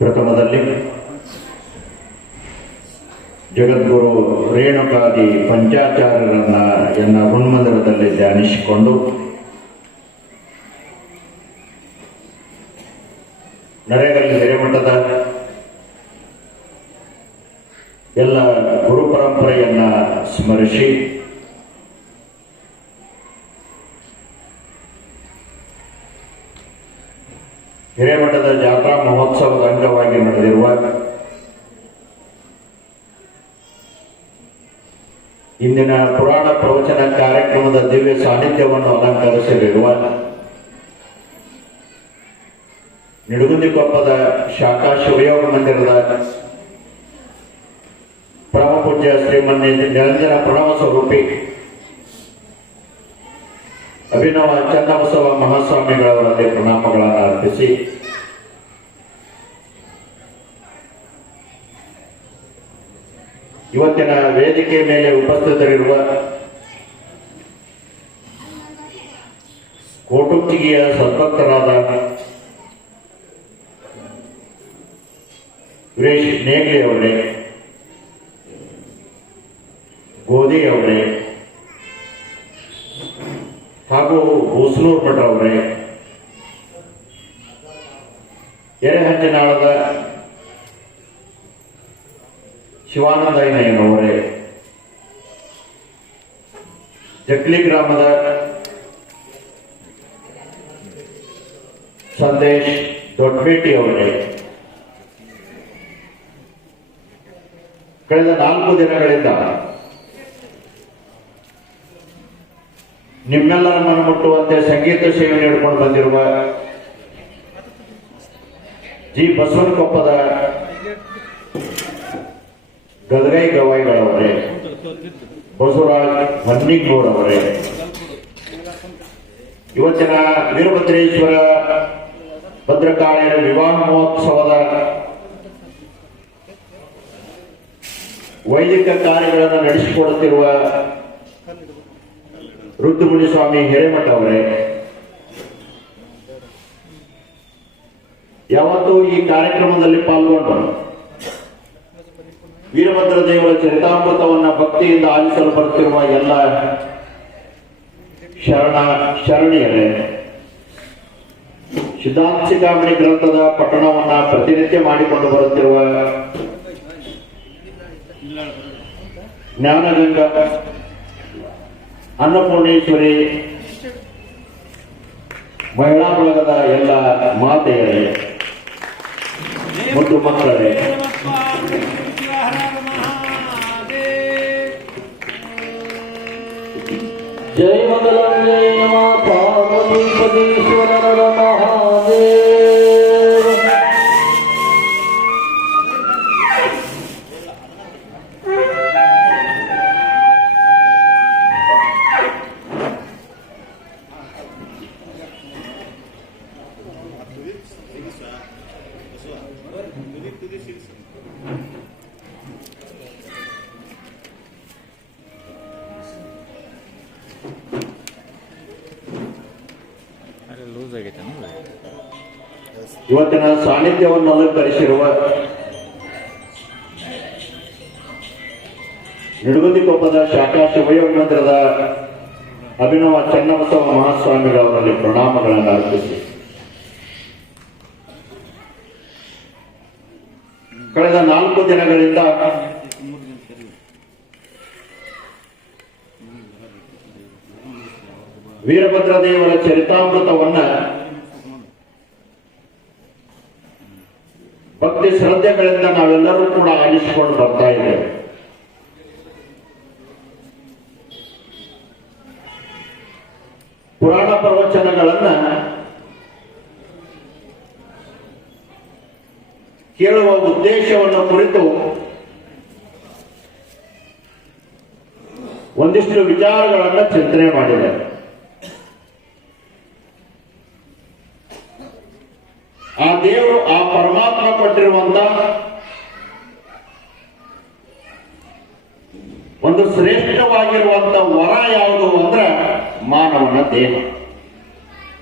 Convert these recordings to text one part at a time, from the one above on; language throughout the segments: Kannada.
ಪ್ರಥಮದಲ್ಲಿ ಜಗದ್ಗುರು ರೇಣುಕಾದಿ ಪಂಚಾಚಾರ್ಯರನ್ನ ಎನ್ನ ಹುಣ್ಮಂದಿರದಲ್ಲಿ ಧ್ಯಾನಿಸಿಕೊಂಡು ನರೇಗಲ್ಲಿ ಹಿರೇಮಠದ ಎಲ್ಲ ಗುರು ಪರಂಪರೆಯನ್ನ ಸ್ಮರಿಸಿ ಹಿರೇಮಠದ ಜಾತ್ರಾ ಮಹೋತ್ಸವದ ಅಂಗವಾಗಿ ನಡೆದಿರುವ ಇಂದಿನ ಪುರಾಣ ಪ್ರವಚನ ಕಾರ್ಯಕ್ರಮದ ದಿವ್ಯ ಸಾನ್ನಿಧ್ಯವನ್ನು ಅಲಂಕರಿಸಲಿರುವ ನಿಡುಗುಂದಿಕೊಪ್ಪದ ಶಾಖಾ ಶಿವಯೋಗ ಮಂದಿರದ ಪರಮಪೂಜ್ಯ ಶ್ರೀಮನ್ಯ ನಿರಂಜನ ಪ್ರಣವ ಸ್ವರೂಪಿ, ಅಭಿನವ ಚನ್ನಬಸವ ಮಹಾಸ್ವಾಮಿಗಳವರಲ್ಲಿ ಪ್ರಣಾಮಗಳನ್ನು ಅರ್ಪಿಸಿ ಇವತ್ತಿನ ವೇದಿಕೆ ಮೇಲೆ ಉಪಸ್ಥಿತರಿರುವ ಕೋಟುತ್ತಿಗೆಯ ಸದ್ಭಕ್ತರಾದ ವೀರೇಶ್ ನೇಗ್ಲಿ ಅವರೇ, ಗೋಧಿ ಅವರೇ, ಹಾಗೂ ಹೊಸನೂರ್ ಭಟ್ ಅವರೇ, ಎರೆಹಂಚಿನಾಳದ ಶಿವಾನಂದಯ್ಯನವರೇ ಜಕ್ಲಿ ಗ್ರಾಮದ ಸಂದೇಶ್ ದೊಡ್ಡಬೇಟಿ ಅವರೇ. ಕಳೆದ ನಾಲ್ಕು ದಿನಗಳಿಂದ ನಿಮ್ಮೆಲ್ಲರ ಮನ ಮುಟ್ಟುವಂತೆ ಸಂಗೀತ ಸೇವೆ ನೀಡಿಕೊಂಡು ಬಂದಿರುವ ಜಿ ಬಸವನಕೊಪ್ಪದ ಗದಗೈ ಗವಾಯಿಗಳವರೇ. ಬಸವರಾಜ್ ಹನ್ನಿಗ್ನೂರವರೇ ಇವತ್ತಿನ ವೀರಭದ್ರೇಶ್ವರ ಭದ್ರಕಾಳಿಯರ ವಿವಾಹ ಮಹೋತ್ಸವದ ವೈದಿಕ ಕಾರ್ಯಗಳನ್ನು ನಡೆಸಿಕೊಡುತ್ತಿರುವ ರುದ್ರಮುನಿ ಸ್ವಾಮಿ ಹಿರೇಮಠ ಅವರೇ. ಯಾವತ್ತೂ ಈ ಕಾರ್ಯಕ್ರಮದಲ್ಲಿ ಪಾಲ್ಗೊಂಡು ವೀರಭದ್ರ ದೇವರ ಚರಿತಾಮೃತವನ್ನ ಭಕ್ತಿಯಿಂದ ಆಲಿಸಲು ಬರುತ್ತಿರುವ ಎಲ್ಲ ಶರಣ ಶರಣಿಯರೇ, ಸಿದ್ಧಾಂತ ಶಿಖಾಮಣಿ ಗ್ರಂಥದ ಪಠಣವನ್ನ ಪ್ರತಿನಿತ್ಯ ಮಾಡಿಕೊಂಡು ಬರುತ್ತಿರುವ ಜ್ಞಾನಗಂಗಾ ಅನ್ನಪೂರ್ಣೇಶ್ವರಿ ಮಹಿಳಾ ಬಳಗದ ಎಲ್ಲ ಮಾತೆಯರೇ ಮತ್ತು ಮಕ್ಕಳೇ. ಇವತ್ತಿನ ಸಾನ್ನಿಧ್ಯವನ್ನು ಅಲಂಕರಿಸಿರುವ ನಿಡುಗುಂದಿಕೊಪ್ಪದ ಶಾಖಾ ಶಿವಯೋಗ ಮಂದಿರದ ಅಭಿನವ ಚನ್ನಬಸವ ಮಹಾಸ್ವಾಮಿಗಳವರಲ್ಲಿ ಪ್ರಣಾಮಗಳನ್ನು ಅರ್ಪಿಸಿ. ಕಳೆದ ನಾಲ್ಕು ದಿನಗಳಿಂದ ವೀರಭದ್ರ ದೇವರ ಚರಿತಾಮೃತವನ್ನ ಭಕ್ತಿ ಶ್ರದ್ಧೆಗಳಿಂದ ನಾವೆಲ್ಲರೂ ಕೂಡ ಆಲಿಸಿಕೊಂಡು ಬರ್ತಾ ಇದ್ದೇವೆ. ಪುರಾಣ ಪ್ರವಚನಗಳನ್ನ ಕೇಳುವ ಉದ್ದೇಶವನ್ನು ಕುರಿತು ಒಂದಿಷ್ಟು ವಿಚಾರಗಳನ್ನ ಚಿಂತನೆ ಮಾಡಿದೆ ಆ ದೇವರು ಆ ಪರಮಾತ್ಮ ಕೊಟ್ಟಿರುವಂತ ಒಂದು ಶ್ರೇಷ್ಠವಾಗಿರುವಂತ ವರ ಯಾವುದು ಅಂದ್ರೆ ಮಾನವನ ದೇಹ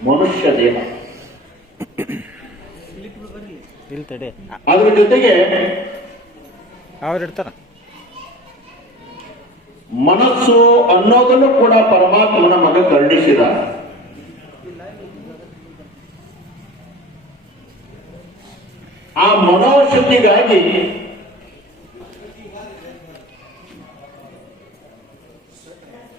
ಮನುಷ್ಯ ದೇಹ ಇಲ್ಲಿ ತಡೆ ಅದ್ರ ಜೊತೆಗೆ ಮನಸ್ಸು ಅನ್ನೋದನ್ನು ಕೂಡ ಪರಮಾತ್ಮನ ಮಗ ಕರುಣಿಸಿದ ಆ ಮನೋಶುದ್ಧಿಗಾಗಿ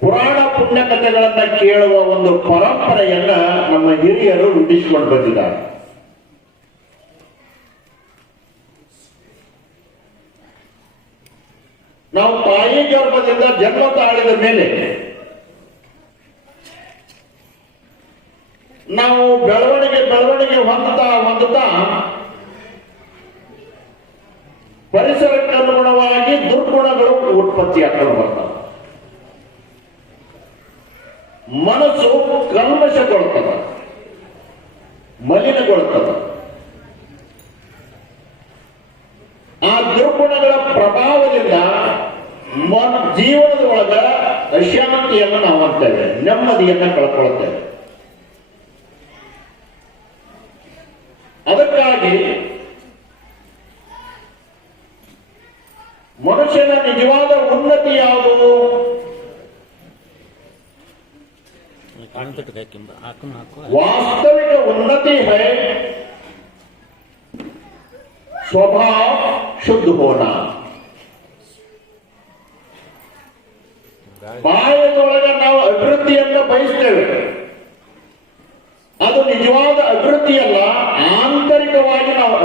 ಪುರಾಣ ಪುಣ್ಯ ಕಥೆಗಳನ್ನ ಕೇಳುವ ಒಂದು ಪರಂಪರೆಯನ್ನ ನಮ್ಮ ಹಿರಿಯರು ರೂಢಿಸಿಕೊಂಡು ಬಂದಿದ್ದಾರೆ. ಮಲಿನಗೊಳ್ತದ ಆ ದುರ್ಗುಣಗಳ ಪ್ರಭಾವದಿಂದ ಮನ ಜೀವನದ ಒಳಗ ಅಶಾಂತಿಯನ್ನು ನಾವು ಅಂತೇವೆ ನೆಮ್ಮದಿಯನ್ನು ಕಳ್ಕೊಳ್ತೇವೆ ಅದಕ್ಕಾಗಿ ಮನುಷ್ಯನ ನಿಜವಾದ ಉನ್ನತಿ ಯಾವುದು? ಹಾಕು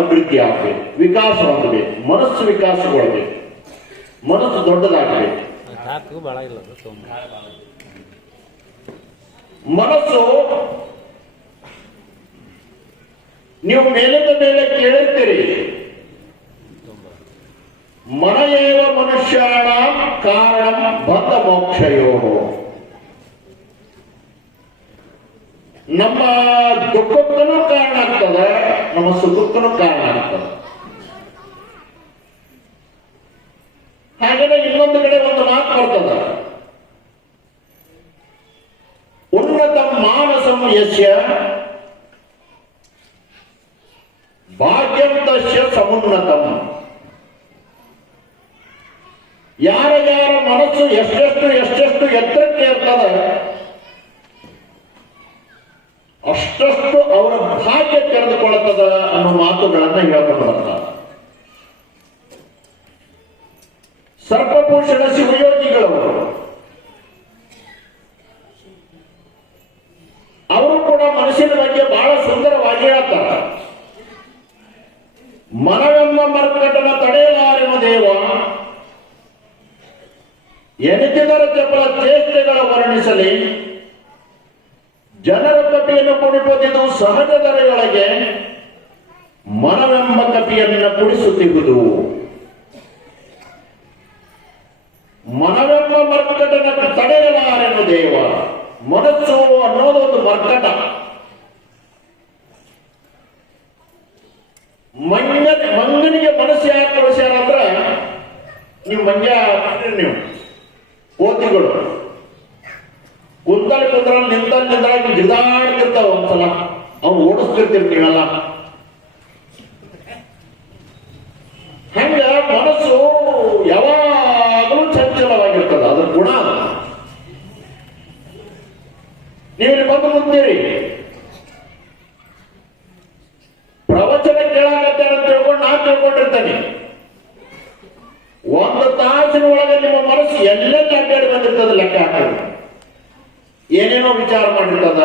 ಅಭಿವೃದ್ಧಿ ಆಗಬೇಕು. ವಿಕಾಸ ಹೊಂದಬೇಕು ಮನಸ್ಸು ವಿಕಾಸಗೊಳ್ಬೇಕು. ಮನಸ್ಸು ದೊಡ್ಡದಾಗಬೇಕು. ಮನಸ್ಸು ನೀವು ಮೇಲಿಂದ ಮೇಲೆ ಕೇಳುತ್ತೀರಿ. ಮನಯೇವ ಮನುಷ್ಯಾಣ ಕಾರಣ ಬಂಧ ಮೋಕ್ಷಯೋ ನಮ್ಮ ದುಃಖಕ್ಕೂ ಕಾರಣ ಆಗ್ತದೆ, ನಮ್ಮ ಸುಖಕ್ಕೂ ಕಾರಣ ಆಗ್ತದೆ. ಹಾಗೆಯೇ ಇನ್ನೊಂದು ಕಡೆ ಒಂದು ಮಾತು ಬರ್ತದೆ. ಉನ್ನತ ಮಾನಸಂ ಯಶ್ಯ ಭಾಗ್ಯಂ ಸಮುನ್ನತ ಸಮುನ್ನತಂ. ಯಾರ ಯಾರ ಮನಸ್ಸು ಎಷ್ಟೆಷ್ಟು ಎಷ್ಟೆಷ್ಟು ಎತ್ತರಕ್ಕೆ ಇರ್ತದೆ ಅಷ್ಟಷ್ಟು ಅವರ ಭಾಗ್ಯ ತೆರೆದುಕೊಳ್ಳುತ್ತದ ಅನ್ನೋ ಮಾತುಗಳನ್ನ ಹೇಳ್ಕೊಂಡು ಬರ್ತಾರೆ ಸರ್ಪಭೂಷಣ ಶಿವಯೋಗಿಗಳು ಅವರು ಕೂಡ ಮನುಷ್ಯನ ಬಗ್ಗೆ ಬಹಳ ಸುಂದರವಾಗಿ ಹೇಳ್ತಾರೆ ಮನವೆಂಬ ಮರ್ಕಟನ ತಡೆಯಲಾರೆವ ದೇವ ಎನಿತಿದರ ಚಪಲ ಚೇಷ್ಟೆಗಳ ವರ್ಣಿಸಲಿ ಜನರ ಕಪಿಯನ್ನು ಕುಣಿಪೋದಿದ್ದು ದರೆಯೊಳಗೆ ಮನವೆಂಬ ಕಪಿಯನ್ನು ಕುಡಿಸುತ್ತಿರುವುದು. ಮನವೆಂಬ ಮರ್ಕಟನ ತಡೆಯಲಾರೆನು ದೇವ? ಮನಸ್ಸು ಅನ್ನೋದು ಒಂದು ಮರ್ಕಟ. ಮಂಗ ಮಂಗನಿಗೆ ಮನಸ್ಸು ಯಾಕೆ ಕಳಿಸ್ಯಾರ ಅಂದ್ರ, ನೀವು ಮಂಗ್ಯ ನೀವು ಕೋತಿಗಳು ಕುಂತಲ್ಲಿ ಕುಂದ್ರ ನಿಂತಲ್ಲಿ ನಿಂತಾಗಿ ಜಿದಾಡ್ತಿರ್ತಾವ ಒಂದ್ಸಲ. ಅವ್ನು ಓಡಿಸ್ತಿರ್ತೀರಿ ನೀವೆಲ್ಲ ಹಂಗ ಮನಸ್ಸು ಯಾವಾಗಲೂ ಚಂಚಲವಾಗಿರ್ತದ ಅದ್ರ ಗುಣ. ನೀವು ಬಂದು ಮುಂತೀರಿ ಪ್ರವಚನ ಕೇಳಾಗತ್ತೆ ಅಂತ ತಿಳ್ಕೊಂಡು ನಾನು ತಿಳ್ಕೊಂಡಿರ್ತೇನೆ. ಒಂದು ತಾಸಿನ ಒಳಗೆ ನಿಮ್ಮ ಮನಸ್ಸು ಎಲ್ಲೆಲ್ಲಿ ಅಡ್ಡಾಡಿ ಬಂದಿರ್ತದೆ ಲೆಕ್ಕ ಹಾಕೋದು ಏನೇನೋ ವಿಚಾರ ಮಾಡಿರ್ತದ?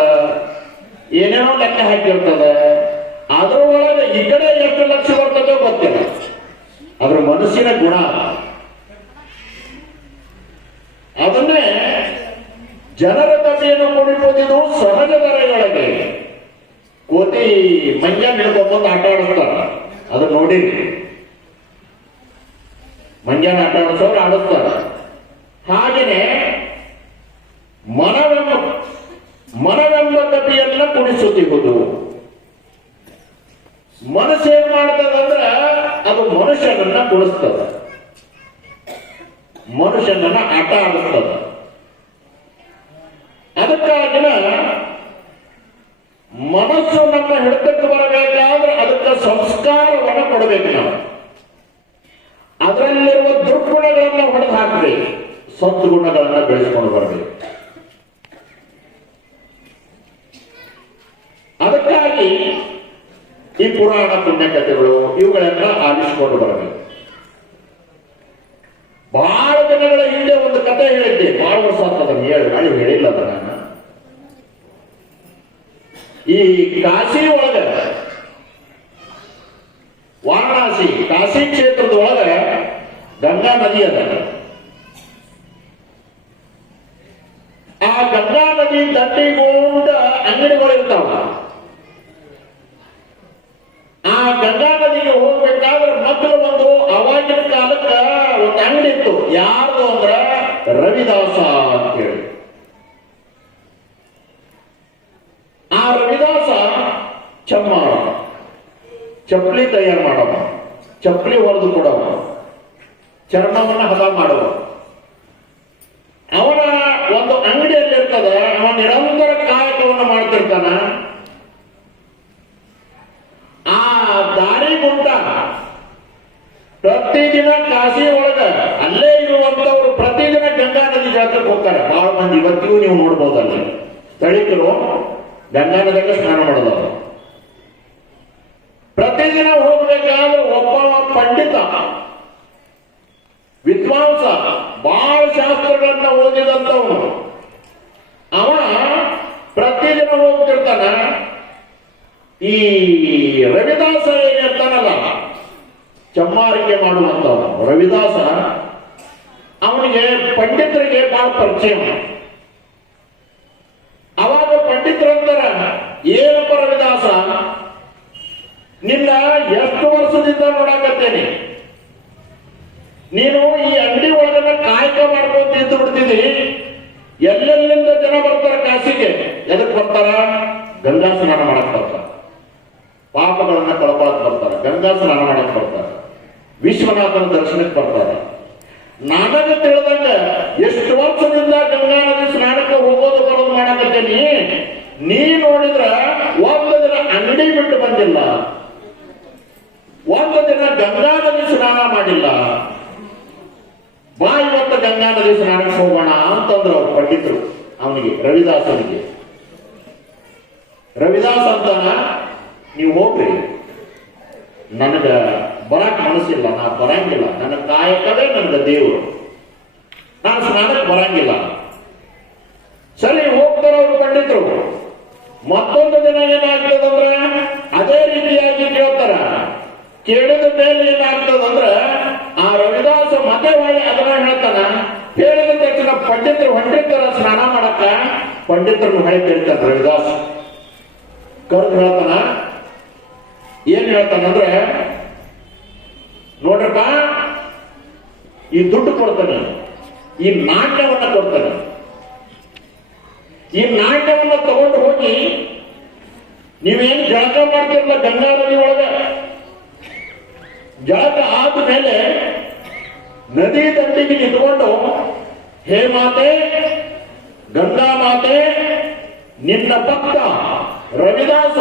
ಏನೇನೋ ಲೆಕ್ಕ ಹಾಕಿರ್ತದ ಅದ್ರ ಒಳಗೆ ಈ ಕಡೆ ಎಷ್ಟು ಲಕ್ಷ ಬರ್ತದೋ ಗೊತ್ತಿಲ್ಲ. ಅದ್ರ ಮನಸ್ಸಿನ ಗುಣ ಅದನ್ನೇ ಜನರ ಕಥೆಯನ್ನು ಕುಣಿಪೋದಿದ್ದು ಸಹಜ ದರಗಳಿಗೆ ಕೋತಿ ಮಂಜ ಹಿಡ್ಕೊಂಬಂದು ಆಟ ಆಡಿಸ್ತಾರ. ಅದು ನೋಡಿ. ಮಂಜಾನ ಆಟ ಆಡಿಸೋರು ಆಡಿಸ್ತಾರ. ಹಾಗೇನೆ ಮನವೆಂಬ ಮನವೆಂಬ ಕಥೆಯನ್ನ ಕುಣಿಸುತ್ತಿರುವುದು ಮನಸ್ಸು ಮನಸ್ಸೇ ಮಾಡ್ತದಂದ್ರ ಅದು ಮನುಷ್ಯನನ್ನ ಕೊಡಿಸ್ತದ. ಮನುಷ್ಯನನ್ನ ಆಟ ಆಡಿಸ್ತದ. ಅದಕ್ಕಾಗಿನ ಮನಸ್ಸು ನಮ್ಮ ಹಿಡಿತಕ್ಕೆ ಸಂಸ್ಕಾರವನ್ನು ಕೊಡಬೇಕು ನಾವು. ಅದರಲ್ಲಿರುವ ದುರ್ಗುಣಗಳನ್ನು ಹೊಡೆದು ಹಾಕಬೇಕು. ಸದ್ಗುಣಗಳನ್ನ ಬೆಳೆಸ್ಕೊಂಡು ಬರಬೇಕು ಅದಕ್ಕಾಗಿ ಈ ಪುರಾಣ ಪುಣ್ಯಕಥೆಗಳು ಇವುಗಳನ್ನ ಆಲಿಸಿಕೊಂಡು ಬರಬೇಕು ಬಹಳ ದಿನಗಳ ಹಿಂದೆ ಒಂದು ಕಥೆ ಹೇಳಿದ್ದೆ ಬಹಳ ವರ್ಷ ಆಗ್ತದ ಹೇಳಿ ಮಾಡಿ ಹೇಳಿಲ್ಲ ಅದ ನಾನು ಈ ಕಾಶಿ ಒಳಗ ವಾರಣಾಸಿ ಕಾಶಿ ಕ್ಷೇತ್ರದ ಒಳಗ ಗಂಗಾ ನದಿ ಅದ ಆ ಗಂಗಾ ನದಿ ದಂಡಿಗೊಂಡ ಅಂಗಡಿಗಳು ಇರ್ತಾವ ಯಾರ್ದು ಅಂದ್ರ ರವಿದಾಸ ಅಂತೇಳಿ ಆ ರವಿದಾಸ ಚಮ್ಮ ಚಪ್ಪಲಿ ತಯಾರು ಮಾಡವ. ಚಪ್ಪಲಿ ಹೊಡೆದು ಕೊಡವ. ಚರ್ಮವನ್ನ ಹದ ಮಾಡುವ. ಅವನ ಒಂದು ಅಂಗಡಿಯಲ್ಲಿ ಇರ್ತದ ಅವ ನಿರಂತರ ಕಾಯಕವನ್ನು ಮಾಡ್ತಿರ್ತಾನ. ಆ ದಾರಿ ಗುಂಟ ಪ್ರತಿದಿನ ಕಾಶಿ ಒಳಗ ಅಲ್ಲೇ ನದಿ ಹೋಗ್ತಾರೆ. ಬಹಳ ಮಂದಿ ಇವತ್ತಿಗೂ ನೀವು ನೋಡ್ಬೋದಲ್ಲಿ ಸ್ಥಳೀಕರು ಗಂಗಾ ನದಿಗೆ ಸ್ನಾನ ಮಾಡೋದವರು ಪ್ರತಿದಿನ ಹೋಗ್ಬೇಕಾದ್ರೆ ಒಬ್ಬ ಪಂಡಿತ ವಿದ್ವಾಂಸ ಬಹಳ ಶಾಸ್ತ್ರಗಳನ್ನ ಓದಿದಂತವನು ಅವ ಪ್ರತಿದಿನ ಹೋಗ್ತಿರ್ತಾನ ಈ ರವಿದಾಸ ಏನಿರ್ತಾನಲ್ಲ ಚಮ್ಮಾರಿಕೆ ಮಾಡುವಂತವನು ರವಿದಾಸ ಅವನಿಗೆ ಪಂಡಿತರಿಗೆ ಬಹಳ ಪರಿಚಯ ಅವಾಗ ಪಂಡಿತರಂತರ ಏನಪ್ಪ ರವಿದಾಸ ನಿನ್ನ ಎಷ್ಟು ವರ್ಷದಿಂದ ನೋಡಾಕತ್ತೇನೆ? ನೀನು ಈ ಅಂಗಡಿ ಒಳಗನ ಕಾಯಕ ಮಾಡ್ಕೊಂತ ಇದ್ದು ಬಿಡ್ತೀನಿ ಎಲ್ಲೆಲ್ಲಿಂದ ಜನ ಬರ್ತಾರ ಕಾಸಿಗೆ? ಎದಕ್ ಬರ್ತಾರ? ಗಂಗಾ ಸ್ನಾನ ಮಾಡಕ್ ಬರ್ತಾರ. ಪಾಪಗಳನ್ನ ಕಳ್ಕೊಳಕ್ ಬರ್ತಾರ ಗಂಗಾ ಸ್ನಾನ ಮಾಡಕ್ ಬರ್ತಾರ. ವಿಶ್ವನಾಥನ ದರ್ಶನಕ್ಕೆ ಬರ್ತಾರ. ನನಗೆ ತಿಳಿದಂಗ ಎಷ್ಟು ವರ್ಷದಿಂದ ಗಂಗಾ ನದಿ ಸ್ನಾನಕ್ಕೆ ಹೋಗೋದು ಬರೋದು ಮಾಡಕತ್ತೇನಿ? ನೀ ನೋಡಿದ್ರ ಒಂದು ದಿನ ಅಂಗಡಿ ಬಿಟ್ಟು ಬಂದಿಲ್ಲ. ಒಂದು ದಿನ ಗಂಗಾ ನದಿ ಸ್ನಾನ ಮಾಡಿಲ್ಲ. ಬಾ ಇವತ್ತು ಗಂಗಾ ನದಿ ಸ್ನಾನಕ್ಕೆ ಹೋಗೋಣ ಅಂತಂದ್ರು ಅವ್ರು ಪಂಡಿತರು, ಅವನಿಗೆ, ರವಿದಾಸನಿಗೆ. ರವಿದಾಸ್ ಅಂತಾನ, ನೀವು ಹೋಗ್ರಿ. ನನಗ ಬರಕ್ ಮನಸ್ಸಿಲ್ಲ, ನಾ ಬರಂಗಿಲ್ಲ. ನನ್ನ ಕಾಯಕವೇ ನನ್ನ ದೇವರು. ನಾನು ಸ್ನಾನಕ್ಕೆ ಬರಂಗಿಲ್ಲ. ಸರಿ, ಹೋಗ್ತಾರ ಅವರು ಪಂಡಿತರು. ಮತ್ತೊಂದು ದಿನ ಏನಾಗ್ತದಂದ್ರೆ, ಅದೇ ರೀತಿಯಾಗಿ ಕೇಳಿದ ಮೇಲೆ ಏನಾಗ್ತದಂದ್ರ ಆ ರವಿದಾಸ ಮತ್ತೆ ಹೊಳ್ಳಿ ಅದರ ಹೇಳ್ತಾನ. ಹೇಳಿದ ತಕ್ಷಣ ಪಂಡಿತರು ಹೊಂಟಿರ್ತಾರ, ಸ್ನಾನ ಮಾಡಕ್ಕ. ಪಂಡಿತರನ್ನು ಹೊಳೆ ಕೇಳ್ತಾನ ರವಿದಾಸ್. ಕರೆದು ಹೇಳ್ತಾನ. ಏನ್ ಹೇಳ್ತಾನಂದ್ರೆ ನೋಡ್ರಪ್ಪ, ಈ ದುಡ್ಡು ಕೊಡ್ತಾನೆ. ಈ ನಾಟ್ಯವನ್ನ ಕೊಡ್ತಾನೆ. ಈ ನಾಟ್ಯವನ್ನ ತಗೊಂಡು ಹೋಗಿ, ನೀವೇನು ಜಳಕ ಮಾಡ್ತಿರಲ್ಲ ಗಂಗಾ ನದಿ ಒಳಗ ಜಳಕ ಆದ ಮೇಲೆ ನದಿ ದಂಡಿಗೆ ನಿಂತ್ಕೊಂಡು, ಹೇ ಮಾತೆ, ಗಂಗಾ ಮಾತೆ, ನಿನ್ನ ಭಕ್ತ ರವಿದಾಸ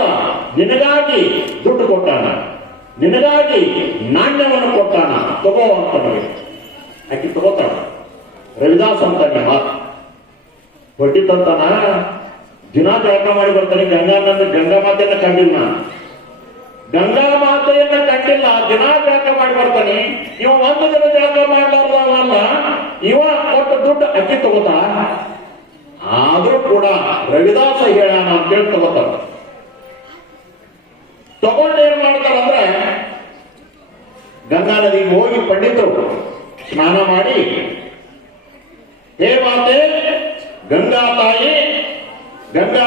ನಿನಗಾಗಿ ದುಡ್ಡು ಕೊಟ್ಟಾನ. ನಿನಗಾಗಿ ನಾಣ್ಯವನ್ನು ಕೊಟ್ಟಾನ. ತಗೋ ಅಂತ ಆಕೆ ತಗೋತಾಳ. ರವಿದಾಸ ಅಂತ ಮಾತು. ತಂತಾನ ದಿನ ಜಳಕ ಮಾಡಿ ಬರ್ತಾನೆ ಗಂಗಾ ನನ್ನ ಗಂಗಾ ಮಾತೆಯನ್ನ ಕಂಡಿಲ್ಲ. ಗಂಗಾ ಮಾತೆಯನ್ನ ಕಂಡಿಲ್ಲ, ದಿನ ಜಾಗ ಮಾಡಿ ಬರ್ತಾನೆ. ಇವ ಒಂದು ದಿನ ಜಾಗ ಮಾಡ್ಲಾರ್ದವಲ್ಲ ಇವ ಕೊಟ್ಟ ದುಡ್ಡು ಅಕ್ಕಿ ತಗೋತ. ಆದ್ರೂ ಕೂಡ ರವಿದಾಸ ಹೇಳೋಣ ಅಂತೇಳಿ ತಗೋತಾರ ತಗೊಂಡು ಏನ್ ಮಾಡ್ತಾರಂದ್ರೆ ಗಂಗಾ ನದಿಗೆ ಹೋಗಿ ಪಂಡಿತರು ಸ್ನಾನ ಮಾಡಿ, ಹೇ ಮಾತೆ, ಗಂಗಾ ತಾಯಿ, ಗಂಗಾ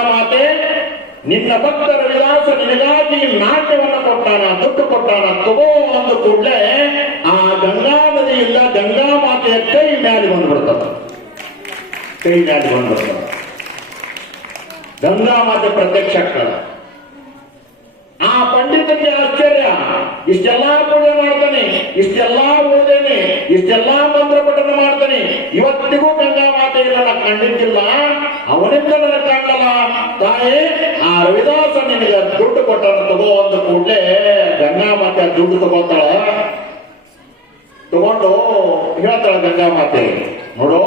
ನಿನ್ನ ಭಕ್ತರ ವಿಳಾಸ ನಿನಗಾಗಿ ನಾಟ್ಯವನ್ನು ಕೊಟ್ಟಾನ ದುಡ್ಡು ಕೊಟ್ಟಾನ ತಗೋ ಅಂದ ಕೂಡಲೇ ಆ ಗಂಗಾ ನದಿಯಿಂದ ಗಂಗಾ ಮಾತೆಯ ಕೈ ಮ್ಯಾಲೆ ಬಂದ್ಬಿಡ್ತದ. ಕೈ ಮ್ಯಾಲೆ ಬಂದ್ಬಿಡ್ತದ. ಗಂಗಾ ಮಾತೆ ಪ್ರತ್ಯಕ್ಷ ಆಗ್ತಾಳ ಆ ಪಂಡಿತನಿಗೆ ಆಶ್ಚರ್ಯ, ಇಷ್ಟೆಲ್ಲಾ ಪೂಜೆ ಮಾಡ್ತಾನೆ, ಇಷ್ಟೆಲ್ಲಾ ಇಷ್ಟೆಲ್ಲಾ ಮಂತ್ರ ಪಠನ ಮಾಡ್ತಾನೆ. ಇವತ್ತಿಗೂ ಗಂಗಾ ಮಾತೆ ಇಲ್ಲ ನಾ ಕಂಡಿದ್ದಿಲ್ಲ ಅವನಿಂದ ನನಗೆ ಕಾಣಲ್ಲ. ತಾಯಿ, ಆ ರವಿದಾಸ ನಿನಗೆ ದುಡ್ಡು ಕೊಟ್ಟನ್ನು ತಗೋ ಅಂತ ಕೂಡಲೇ ಗಂಗಾ ಮಾತೆ ದುಡ್ಡು ತಗೋತಾಳ. ತಗೊಂಡು ಹೇಳ್ತಾಳ ಗಂಗಾ ಮಾತೆ. ನೋಡು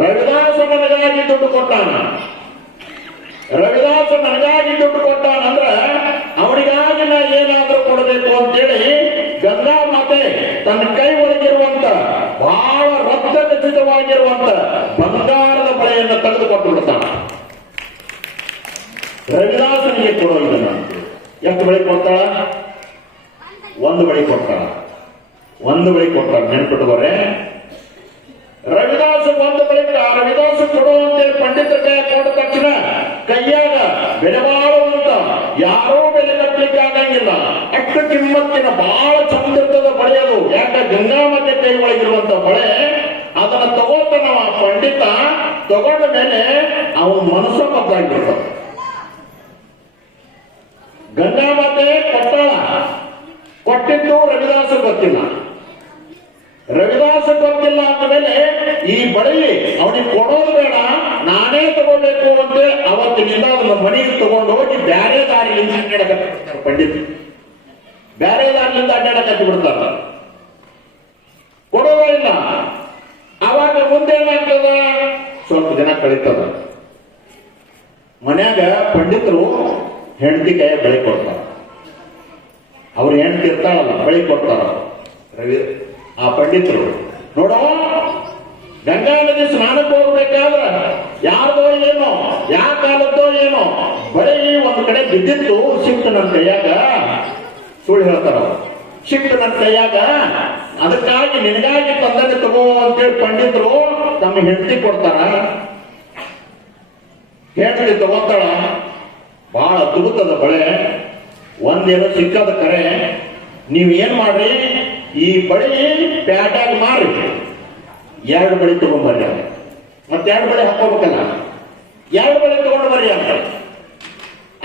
ರವಿದಾಸ ನನಗಾಗಿ ದುಡ್ಡು ಕೊಟ್ಟಾನ ರವಿದಾಸ ನನಗಾಗಿ ದುಡ್ಡು ಕೊಟ್ಟಾನಂದ್ರ ಅವನಿಗಾಗಿ ನಾ ಏನಾದ್ರೂ ಕೊಡಬೇಕು ಅಂತೇಳಿ ಗಂಗಾ ಮಾತೆ ತನ್ನ ಕೈ ಒಳಗಿರುವಂತ ಬಹಳ ರಕ್ತ ಖಚಿತವಾಗಿರುವಂತ ಬಂಗಾರದ ಬಳೆಯನ್ನು ತೆಗೆದುಕೊಟ್ಟು ಬಿಡ್ತಾನ ರವಿದಾಸನಿಗೆ ಕೊಡೋ ಇದನ್ನ ಎಷ್ಟು ಬಳಿ ಕೊಡ್ತಾಳ ಒಂದು ಬಳಿ ಕೊಡ್ತಾಳ ಒಂದು ಬಳಿ ಕೊಡ್ತಾಳ ನೆನ್ಪಿಟ್ಟುಕೋರೆ ರವಿದಾಸ ಒಂದು ಬಳಿಕ ರವಿದಾಸ ಕೊಡುವಂತೆ ಪಂಡಿತರ ಕೈ ಕೊಟ್ಟ ತಕ್ಷಣ ಕೈಯಾಗ ಬೆಲೆ ಬಾಳುವಂತ ಯಾರೋ ಆಗಂಗಿಲ್ಲ ಅಷ್ಟು ಕಿಮ್ಮತ್ತಿನ ಬಹಳ ಚಂದಿರ್ತದ ಬಳೆ ಅದು. ಗಂಗಾ ಗಂಗಾಮತೆ ಕೈ ಒಳಗಿರುವಂತ ಬಳೆ? ಅದನ್ನ ತಗೊಂಡ ನಾವು ಆ ಪಂಡಿತ ತಗೊಂಡ ಮೇಲೆ ಅವನ ಮನಸ್ಸು ಗಂಗಾ ಮಾತೆ ಕೊಟ್ಟಾಳ. ಕೊಟ್ಟಿದ್ದು ರವಿದಾಸ ಗೊತ್ತಿಲ್ಲ. ರವಿದಾಸ ಗೊತ್ತಿಲ್ಲ ಅಂದಮೇಲೆ, ಈ ಬಳಿ ಅವನಿಗೆ ಕೊಡೋದು ಬೇಡ, ನಾನೇ ತಗೋಬೇಕು ಅಂತ ಅವತ್ತಿನಿಂದ ಅದನ್ನ ಮನೆಗೆ ತಗೊಂಡು ಹೋಗಿ ಬ್ಯಾರೆ ದಾರಿಯಿಂದ ಅಡ್ಡಾಡಕತ್ತಿರ್ತಾರೆ ಪಂಡಿತ್. ಬ್ಯಾರೆ ದಾರಿಯಿಂದ ಅಡ್ಡಾಡಕತ್ತಿ ಬಿಡ್ತಾರ ಕೊಡೋದೇ ಇಲ್ಲ. ಅವಾಗ ಮುಂದೇನಾಗ್ತದ ಸ್ವಲ್ಪ ದಿನ ಕಳೀತದ. ಮನ್ಯಾಗ ಪಂಡಿತರು ಹೆಂಡತಿ ಕೈ ಬಳಿ ಕೊಡ್ತಾರ. ಅವ್ರ ಹೆಂಡತಿ ಇರ್ತಾಳಲ್ಲ, ಬಳಿ ಕೊಡ್ತಾರ. ರವಿ ಆ ಪಂಡಿತರು, ನೋಡೋ, ಗಂಗಾ ನದಿ ಸ್ನಾನಕ್ಕೆ ಹೋಗ್ಬೇಕಾದ್ರೆ ಯಾರ್ದೋ ಏನೋ ಯಾವ ಕಾಲದ್ದೋ ಏನೋ, ಬರೀ ಒಂದು ಕಡೆ ಬಿದ್ದಿತ್ತು ಸಿಕ್ತು ನನ್ನ ಕೈಯಾಗ, ಸುಳ್ಳು ಹೇಳ್ತಾರ ಶಿಫ್ಟ್ ನನ್ನ ಕೈಯಾಗ, ಅದಕ್ಕಾಗಿ ನಿನಗಾಗಿ ತಂದನೆ ತಗೋ ಅಂತೇಳಿ ಪಂಡಿತರು ತಮ್ಮ ಹೆಂಡತಿ ಕೊಡ್ತಾರ. ಹೆಂಡತಿ ತಗೋತಾಳ ಬಹಳ ತುಗುತ್ತದ ಬಳೆ ಒಂದೇನೋ ಸಿಕ್ಕದ ಕರೆ, ನೀವು ಏನ್ ಮಾಡ್ರಿ? ಈ ಬಳಿ ಪ್ಯಾಟ್ಯಾಗ ಮಾರಿ. ಎರಡು ಬಳಿ ತಗೊಂಡ್ಬರ್ರಿ ಅಂತ. ಮತ್ತೆ ಎರಡು ಬಳಿ ಹಾಕೋಬೇಕಲ್ಲ. ಎರಡು ಬಳಿ ತಗೊಂಡು ಬರ್ರಿ ಅಂತ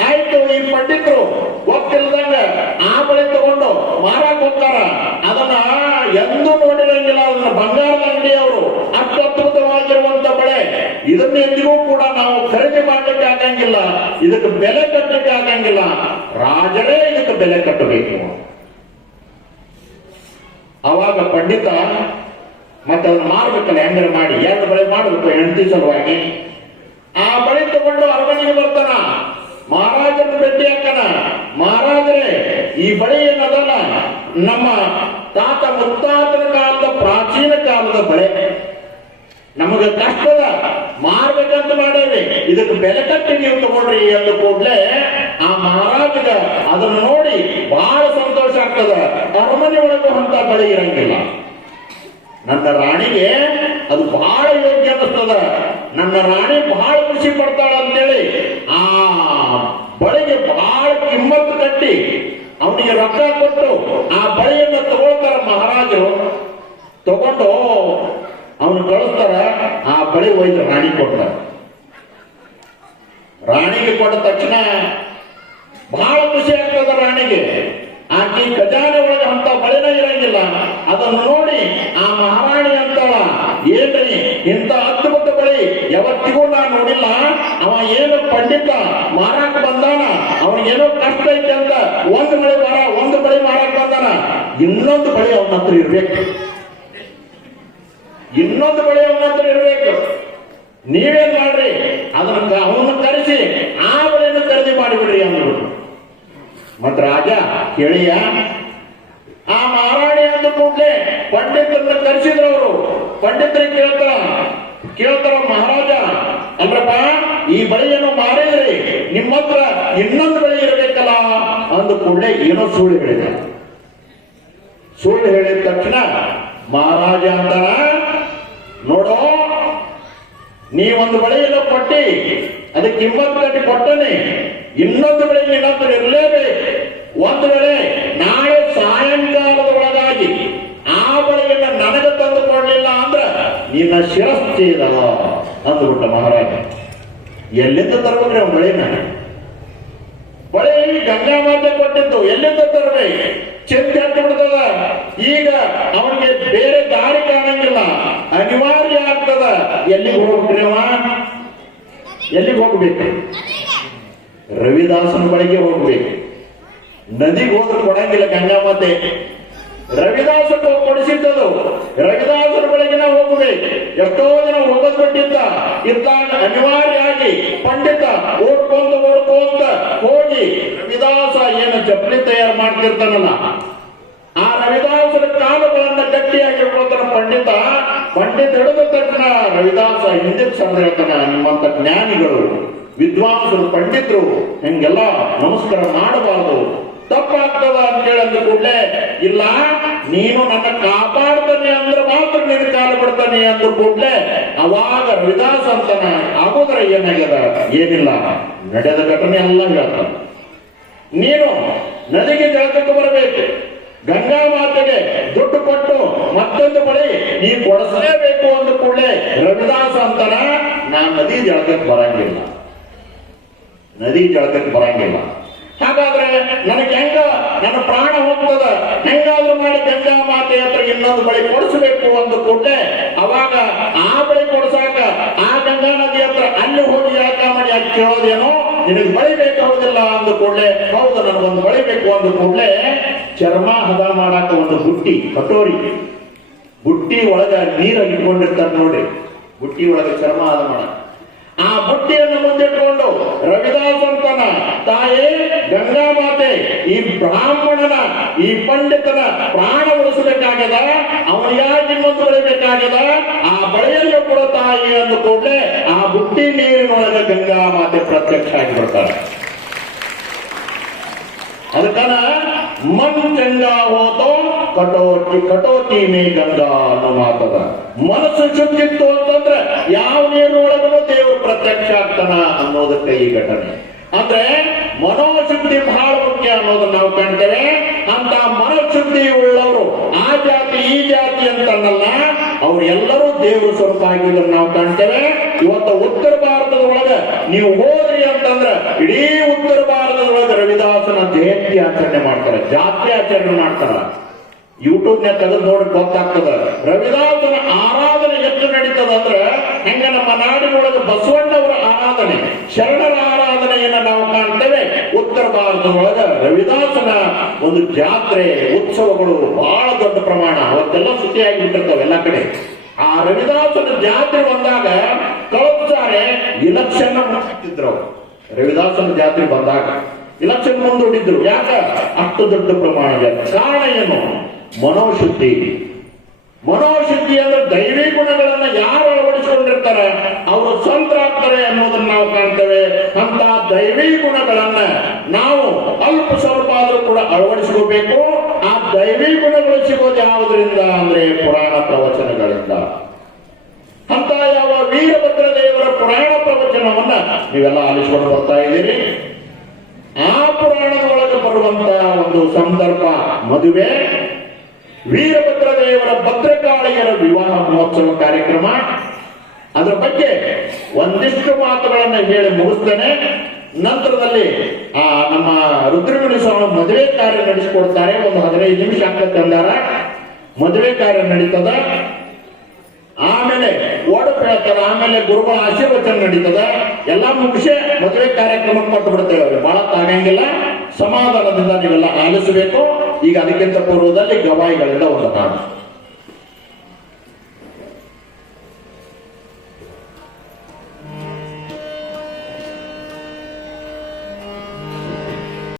ಆಯ್ತು, ಈ ಪಂಡಿತರು ಗೊತ್ತಿಲ್ದಂಗ ಆ ಬಳಿ ತಗೊಂಡು ಮಾರಾಕ್ ಹೋಗ್ತಾರ. ಅದನ್ನ ಎಂದೂ ನೋಡಿರಂಗಿಲ್ಲ. ಅದನ್ನ ಬಂಗಾರದ ಅಂಗಡಿ ಅವರು ಅತ್ಯದ್ಭುತವಾಗಿರುವಂತ ಬಳೆ. ಇದನ್ನ ಎಂದಿಗೂ ಕೂಡ ನಾವು ಖರೀದಿ ಮಾಡ್ಲಿಕ್ಕೆ ಆಗಂಗಿಲ್ಲ. ಇದಕ್ಕೆ ಬೆಲೆ ಕಟ್ಟಲಿಕ್ಕೆ ಆಗಂಗಿಲ್ಲ. ರಾಜರೇ ಇದಕ್ಕೆ ಬೆಲೆ ಕಟ್ಟಬೇಕು. ಅವಾಗ ಪಂಡಿತ ಮತ್ತೆ ಅದನ್ನ ಮಾರ್ಬೇಕಲ್ಲ, ಹೆಂಗಾರ ಮಾಡಿ, ಎರಡು ಬಳೆ ಮಾಡಬೇಕು ಹೆಂಡತಿ ಸಲುವಾಗಿ. ಆ ಬಳೆ ತಗೊಂಡು ಅರಮನೆಗೆ ಬರ್ತಾನ. ಮಹಾರಾಜನ ಬೆಟ್ಟಿ ಹಾಕನ ಮಹಾರಾಜರೇ, ಈ ಬಳೆ ಏನದಲ್ಲ? ನಮ್ಮ ತಾತ ಮುತ್ತಾತನ ಕಾಲದ ಪ್ರಾಚೀನ ಕಾಲದ ಬಳೆ. ನಮಗ ಕಷ್ಟದ, ಮಾರ್ಬೇಕಂತ ಮಾಡೇವಿ ಇದಕ್ಕೆ ಬೆಲೆ ಕಟ್ಟಿ ನೀವು ತಗೊಂಡ್ರಿ ಎಂದು ಕೂಡಲೇ ಆ ಮಹಾರಾಜಗ ಅದನ್ನು ನೋಡಿ ಬಹಳ ಸಂತೋಷ ಆಗ್ತದ. ಅರಮನೆ ಒಳಗೂ ಅಂತ ಬಳಿ ಇರಂಗಿಲ್ಲ. ನನ್ನ ರಾಣಿಗೆ ಅದು ಬಹಳ ಯೋಗ್ಯ ಅನ್ನಿಸ್ತದ. ನನ್ನ ರಾಣಿ ಬಹಳ ಖುಷಿ ಪಡ್ತಾಳ ಅಂತೇಳಿ ಆ ಬಳಿಗೆ ಬಹಳ ಕಿಮ್ಮತ್ತು ಕಟ್ಟಿ ಅವನಿಗೆ ರೊಕ್ಕ ಕೊಟ್ಟು ಆ ಬಳಿಯನ್ನು ತಗೊಳ್ತಾರ ಮಹಾರಾಜರು. ತಗೊಂಡು ಅವನು ಕಳಿಸ್ತಾರ. ಆ ಬಳಿ ಒಯ್ದು ರಾಣಿ ಕೊಡ್ತಾರ. ರಾಣಿಗೆ ಕೊಟ್ಟ ತಕ್ಷಣ ಬಹಳ ಖುಷಿ ಆಗ್ತದ ರಾಣಿಗೆ. ಆಕೆ ಖಜಾನೆ ಒಳಗೆ ಅಂತ ಬಳಿನ ಇರಂಗಿಲ್ಲ. ಅದನ್ನು ನೋಡಿ ಆ ಮಹಾರಾಣಿ ಅಂತಾಳ, ಏನ್ರಿ ಇಂತ ಅದ್ಭುತ ಬಳಿ ಯಾವತ್ತಿಗೂ ನಾನು ನೋಡಿಲ್ಲ. ಅವ ಏನು ಪಂಡಿತ ಮಾರಾಟ ಬಂದಾನ? ಅವನಿಗೇನೋ ಕಷ್ಟ ಐತೆ ಅಂತ ಒಂದು ಬಳಿ ಮಾರ, ಒಂದು ಬಳಿ ಮಾರಾಟ ಬಂದಾನ. ಇನ್ನೊಂದು ಬಳಿ ಅವನ ಹತ್ರ ಇರ್ಬೇಕು. ಇನ್ನೊಂದು ಬಳಿ ಅವನ ಹತ್ರ ಇರ್ಬೇಕು. ನೀವೇನ್ ಮಾಡ್ರಿ? ಅದನ್ನ ಅವನ್ನ ಕರೆಸಿ, ಆ ಬಳಿಯನ್ನು ಖರೀದಿ ಮಾಡಿಬಿಡ್ರಿ ಮತ್ ರಾಜ, ಕೇಳಿಯ? ಆ ಮಹಾರಾಣಿ ಅಂದ ಕೂಡಲೇ ಪಂಡಿತರನ್ನ ಕರೆಸಿದ್ರು ಅವರು. ಪಂಡಿತರಿಗೆ ಕೇಳ್ತಾರ. ಕೇಳ್ತಾರ, ಮಹಾರಾಜ, ಅಂದ್ರಪ್ಪ, ಈ ಬಳಿಯನ್ನು ಮಾರಿದ್ರಿ. ನಿಮ್ಮ ಹತ್ರ ಇನ್ನೊಂದು ಬಳಿ ಇರಬೇಕಲ್ಲ ಅಂದ ಕೂಡಲೇ ಏನೋ ಸುಳ್ಳು ಹೇಳಿದ. ಸುಳ್ಳು ಹೇಳಿದ ತಕ್ಷಣ, ಮಹಾರಾಜ ಅಂತಾರ, ನೋಡೋ, ನೀವೊಂದು ಬಳೆಯನ್ನು ಕೊಟ್ಟಿ, ಅದಕ್ಕೆ ಕಿಮ್ಮತ್ತು ಕಟ್ಟಿ ಕೊಟ್ಟನೆ. ಇನ್ನೊಂದು ಬೆಳೆ ನಿನ್ನ ಹತ್ರ ಇರಲೇಬೇಕು. ಒಂದು ವೇಳೆ ನಾಳೆ ಸಾಯಂಕಾಲದ ಒಳಗಾಗಿ ಆ ಬಳಿಯನ್ನ ನನಗೆ ತಂದು ಕೊಡಲಿಲ್ಲ ಅಂದ್ರೆ ನಿನ್ನ ಶಿರಸ್ತೀದ ಅಂದ್ಬಿಟ್ಟ ಮಹಾರಾಜ. ಎಲ್ಲಿಂದ ತರಬೇಕ್ರಿ ಅವ್ನ ಬಳಿನ? ಬಳಿ ಗಂಗಾ ಮಾತೆ ಕೊಟ್ಟಿದ್ದು ಎಲ್ಲಿಂದ ತರಬೇಕು ಚಿಂತೆ ಬಿಡ್ತದ ಈಗ ಅವನಿಗೆ ಬೇರೆ ದಾರಿ ಕಾಣಂಗಿಲ್ಲ. ಅನಿವಾರ್ಯ ಆಗ್ತದ. ಎಲ್ಲಿಗೆ ಹೋಗ್ಬಿಟ್ರಿ ಅವ? ಎಲ್ಲಿಗೆ ಹೋಗ್ಬೇಕು? ರವಿದಾಸನ ಬಳಿಗೆ ಹೋಗ್ಬೇಕು. ನದಿಗೆ ಹೋದ್ರೆ ಕೊಡಂಗಿಲ್ಲ ಗಂಗಾ ಮಾತೆ. ರವಿದಾಸರು ಕೊಡಿಸಿದ್ದದು ರವಿದಾಸರ ಬಳಿಗೆ ನಾವು ಹೋಗುವೆ. ಎಷ್ಟೋ ಜನ ಹೋಗೋದ್ ಇದ್ದ ಅನಿವಾರ್ಯ ಅನಿವಾರ್ಯವಾಗಿ ಪಂಡಿತ ಓಡ್ಕೊಂತ ಓಡ್ಕೊಂತ ಹೋಗಿ ರವಿದಾಸ ಏನು ಚಪ್ಪಲಿ ತಯಾರು ಮಾಡ್ತಿರ್ತಾನ ಆ ರವಿದಾಸರ ಕಾಲುಗಳನ್ನ ಗಟ್ಟಿಯಾಗಿ ಹಿಡ್ಕೊತಾನ ಪಂಡಿತ. ಪಂಡಿತ ಹಿಡಿದ ತಕ್ಷಣ ರವಿದಾಸ ಹಿಂದೆ ಸರ್ ಹೇಳ್ತಾನ ನಿಮ್ಮಂತ ಜ್ಞಾನಿಗಳು, ವಿದ್ವಾಂಸರು, ಪಂಡಿತರು, ಹಿಂಗೆಲ್ಲ ನಮಸ್ಕಾರ ಮಾಡಬಾರದು. ತಪ್ಪಾಗ್ತದ ಅಂತೇಳಿ ಅಂದ ಕೂಡಲೇ, ಇಲ್ಲ, ನೀನು ನನ್ನ ಕಾಪಾಡ್ತಾನೆ ಅಂದ್ರೆ ಮಾತ್ರ ನಿನ್ನ ಕಾಲು ಬಿಡ್ತಾನೆ ಅಂತ ಕೂಡಲೇ, ಅವಾಗ ರವಿದಾಸ ಅಂತಾನ ಆಗೋದ್ರ ಏನಾಗ್ಯದ? ಏನಿಲ್ಲ. ನಡೆದ ಘಟನೆ ಎಲ್ಲ ಹೇಳ್ತಾನೆ. ನೀನು ನದಿಗೆ ಜಳಕಕ್ಕೆ ಬರಬೇಕು. ಗಂಗಾ ಮಾತೆಗೆ ದುಡ್ಡು ಕೊಟ್ಟು ಮತ್ತೊಂದು ಬಳಿ ನೀ ಕೊಡಿಸಲೇಬೇಕು ಅಂದ ಕೂಡಲೇ ರವಿದಾಸ ಅಂತಾನ ನಾ ನದಿ ಜಳಕಕ್ಕೆ ಬರಂಗಿಲ್ಲ. ನದಿ ಜಳಕಕ್ಕೆ ಬರಂಗಿಲ್ಲ. ಹಾಗಾದ್ರೆ ನನಗೆ ಹೆಂಗ ನನ್ನ ಪ್ರಾಣ ಹೋಗ್ತದ. ಹೆಂಗಾದ್ರೂ ಮಾಡಿ ಗಂಗಾ ಮಾತೆ ಹತ್ರ ಇನ್ನೊಂದು ಬಳಿ ಕೊಡಿಸಬೇಕು ಅಂದ ಕೂಡಲೇ ಅವಾಗ ಆ ಬಳಿ ಕೊಡ್ಸಾಕ ಆ ಗಂಗಾ ನದಿ ಹತ್ರ ಅಲ್ಲಿ ಹೋಗಿ ಜಳಕ ಮಾಡಿ ಅದು ಕೇಳೋದೇನೋ ನಿನಗೆ ಬಳಿ ಬೇಕಾಗುದಿಲ್ಲ ಅಂದ ಕೂಡಲೇ, ಹೌದು, ನನಗೊಂದು ಬಳಿ ಬೇಕು ಅಂದ ಕೂಡಲೇ ಚರ್ಮ ಹದ ಮಾಡಾಕ ಒಂದು ಬುಟ್ಟಿ, ಕಟೋರಿ. ಬುಟ್ಟಿ ಒಳಗ ನೀರು ಇಟ್ಕೊಂಡಿರ್ತಾರೆ ನೋಡಿ. ಬುಟ್ಟಿ ಒಳಗೆ ಚರ್ಮ ಹದ ಮಾಡ ಆ ಬುಟ್ಟಿಯನ್ನು ಮುಂದಿಟ್ಟುಕೊಂಡು ರವಿದಾಸ್ ಅಂತಾನ ತಾಯೇ, ಗಂಗಾ ಮಾತೆ, ಈ ಬ್ರಾಹ್ಮಣನ, ಈ ಪಂಡಿತನ ಪ್ರಾಣ ಉಳಿಸಬೇಕಾಗದ ಅವನ ಯಾಕೆ ಇನ್ನೊಂದು ಬೆಳಿಬೇಕಾಗ್ಯದ, ಆ ಬಳೆಯನ್ನು ಕೂಡ ತಾಯಿ ಅಂದ ಆ ಬುಟ್ಟಿ ನೀರಿನೊಳಗೆ ಗಂಗಾ ಮಾತೆ ಪ್ರತ್ಯಕ್ಷ ಬರ್ತಾರೆ ಅದಕ್ಕನ ಮನ್ ಗಂಗಾ ಹೋತೋ ಕಟೋತಿ ಕಟೋಟಿ ಮೇ ಗಂಗಾ ಅನ್ನೋ ಮಾತದ. ಮನಸ್ಸು ಶುದ್ಧಿತ್ತು ಅಂತಂದ್ರೆ ಯಾವ ನೀರಿನೊಳಗೂ ದೇವರು ಪ್ರತ್ಯಕ್ಷ ಆಗ್ತಾನ ಅನ್ನೋದಕ್ಕೆ ಈ ಘಟನೆ. ಅಂದ್ರೆ ಮನೋಶುದ್ಧಿ ಬಹಳ ಮುಖ್ಯ ಅನ್ನೋದನ್ನ ನಾವು ಕಾಣ್ತೇವೆ. ಅಂತ ಮನೋಶುದ್ಧಿ ಉಳ್ಳವರು ಆ ಜಾತಿ, ಈ ಜಾತಿ ಅಂತನ್ನಲ್ಲ ಅವ್ರು ಎಲ್ಲರೂ ದೇವರು ಸ್ವರೂಪ ಆಗಿದ್ದನ್ನು ನಾವು ಕಾಣ್ತೇವೆ. ಇವತ್ತು ಉತ್ತರ ಭಾರತದ ಒಳಗೆ ನೀವು ಹೋದ್ರಿ ಅಂತಂದ್ರೆ ಇಡೀ ಉತ್ತರ ಭಾರತದ ಒಳಗೆ ರವಿದಾಸನ ಜಯಂತಿ ಆಚರಣೆ ಮಾಡ್ತಾರೆ ಜಾತಿ ಆಚರಣೆ ಮಾಡ್ತಾರ. ಯೂಟ್ಯೂಬ್ ನ್ಯಾಗ ತೆಗೆದು ನೋಡಿ ಗೊತ್ತಾಗ್ತದ. ರವಿದಾಸನ ಆರಾಧನೆ ಎಷ್ಟು ನಡೀತದ ಅಂದ್ರೆ ಹೆಂಗ ನಮ್ಮ ನಾಡಿನೊಳಗೆ ಬಸವಣ್ಣವರ ಆರಾಧನೆ, ಶರಣರ ಆರಾಧನೆಯನ್ನ ನಾವು ಕಾಣ್ತೇವೆ. ಉತ್ತರ ಭಾರತದೊಳಗ ರವಿದಾಸನ ಒಂದು ಜಾತ್ರೆ, ಉತ್ಸವಗಳು ಬಹಳ ದೊಡ್ಡ ಪ್ರಮಾಣ. ಅವತ್ತೆಲ್ಲ ಸುದ್ದಿಯಾಗಿ ಬಿಟ್ಟಿರ್ತಾವೆ ಎಲ್ಲ ಕಡೆ. ಆ ರವಿದಾಸನ ಜಾತ್ರೆ ಬಂದಾಗ ಕಳುತ್ತಾರೆ ಇಲೆಕ್ಷನ್ ಅವರು. ರವಿದಾಸನ ಜಾತ್ರೆ ಬಂದಾಗ. ಇಲೆಕ್ಷನ್ ಮುಂದೂಡಿದ್ರು. ಯಾಕ? ಅಷ್ಟು ದೊಡ್ಡ ಪ್ರಮಾಣದ ಕಾರಣ ಏನು? ಮನೋಶುದ್ಧಿ. ಮನೋಶುದ್ಧಿ ಅಂದ್ರೆ ದೈವಿ ಗುಣಗಳನ್ನ ಯಾರು ಅಳವಡಿಸಿಕೊಂಡಿರ್ತಾರೆ? ಅವರು ಆಗ್ತಾರೆ ಅನ್ನೋದನ್ನ ನಾವು ಕಾಣ್ತೇವೆ. ಅಂತ ದೈವಿ ಗುಣಗಳನ್ನ ನಾವು ಅಲ್ಪ ಸ್ವಲ್ಪ ಆದರೂ ಕೂಡ ಅಳವಡಿಸ್ಕೋಬೇಕು. ಆ ದೈವಿ ಗುಣಗಳು ಸಿಗೋದು ಯಾವುದರಿಂದ ಅಂದ್ರೆ ಪುರಾಣ ಪ್ರವಚನಗಳಿಂದ. ಅಂತ ಯಾವ ವೀರಭದ್ರ ದೇವರ ಪುರಾಣ ಪ್ರವಚನವನ್ನ ನೀವೆಲ್ಲ ಆಲಿಸ್ಕೊಂಡು ಬರ್ತಾ ಇದ್ದೀರಿ. ಆ ಪುರಾಣದೊಳಗೆ ಬರುವಂತಹ ಬರುವಂತ ಒಂದು ಸಂದರ್ಭ ಮದುವೆ. ವೀರಭದ್ರ ದೇವರ ಭದ್ರಕಾಳಿಯರ ವಿವಾಹ ಮಹೋತ್ಸವ ಕಾರ್ಯಕ್ರಮ. ಅದರ ಬಗ್ಗೆ ಒಂದಿಷ್ಟು ಮಾತುಗಳನ್ನು ಹೇಳಿ ಮುಗಿಸ್ತೇನೆ. ನಂತರದಲ್ಲಿ, ಆ, ನಮ್ಮ ರುದ್ರಮುನಿ ಸ್ವಾಮಿ ಮದುವೆ ಕಾರ್ಯ ನಡೆಸಿಕೊಡ್ತಾರೆ. ಒಂದು ಹದಿನೈದು ನಿಮಿಷ ಆಗ್ತದೆ ಅಂದಾರ ಮದುವೆ ಕಾರ್ಯ ನಡೀತದ. ಆಮೇಲೆ ಓಡ ಆಮೇಲೆ ಗುರುಗಳ ಆಶೀರ್ವಚನ ನಡೀತದ. ಎಲ್ಲ ಮುಗಿಸಿ ಮದುವೆ ಕಾರ್ಯಕ್ರಮ ಕೊಟ್ಟು ಬಿಡ್ತೇವೆ ಬಹಳ ತಾಗಂಗಿಲ್ಲ. ಸಮಾಧಾನದಿಂದ ನೀವೆಲ್ಲ ಆಲಿಸಬೇಕು. ಈಗ ಅದಕ್ಕಿಂತ ಪೂರ್ವದಲ್ಲಿ ಗವಾಯಿಗಳೆಲ್ಲ ಒಂದು ಹಾಡು